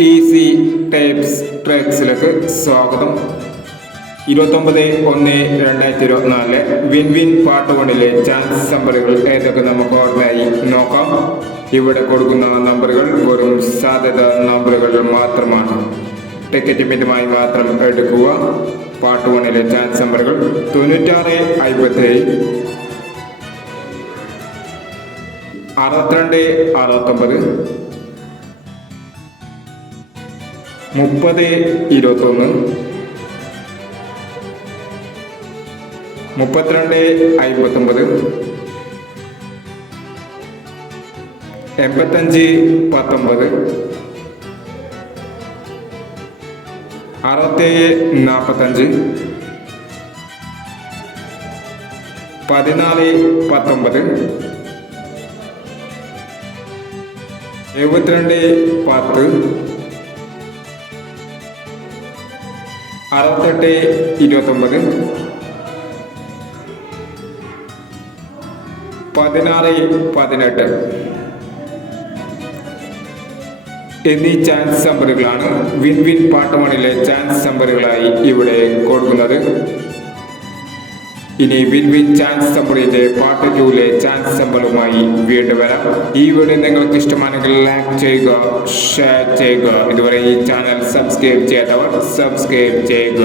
Easy types ട്രാക്സിലേക്ക് സ്വാഗതം. 29/1/2024 win win part 1 chance നമ്പറുകൾ ഏതൊക്കെ നമുക്ക് ഓർമ്മയായി നോക്കാം. ഇവിടെ കൊടുക്കുന്ന നമ്പറുകൾ വെറും സാധ്യത നമ്പറുകൾ മാത്രമാണ്. ടിക്കറ്റ് മിതമായി മാത്രം എടുക്കുക. പാർട്ട് 1 ചാൻസ് നമ്പറുകൾ 96, 57, 62, 69, 30, 21, 32, 59, 85, 19, 67, 45, 14, 19, 72, 10, 68, 29, 16, 18 എന്നീ ചാൻസ് നമ്പറുകളാണ് വിൻ വിൻ പാർട്ട് 1 ചാൻസ് നമ്പറുകളായി ഇവിടെ കൊടുക്കുന്നത്. ഇനി വിൻ വിൻ ചാൻസ് നമ്പറിന്റെ പാർട്ട് 2 ചാൻസ് നമ്പറുമായി വീണ്ടും വരാം. ഈ വീഡിയോ നിങ്ങൾക്ക് ഇഷ്ടമാണെങ്കിൽ ലൈക്ക് ചെയ്യുക, ഷെയർ ചെയ്യുക. ഇതുവരെ ഈ ചാനൽ സബ്സ്ക്രൈബ് ചെയ്യാത്തവർ സബ്സ്ക്രൈബ് ചെയ്യുക.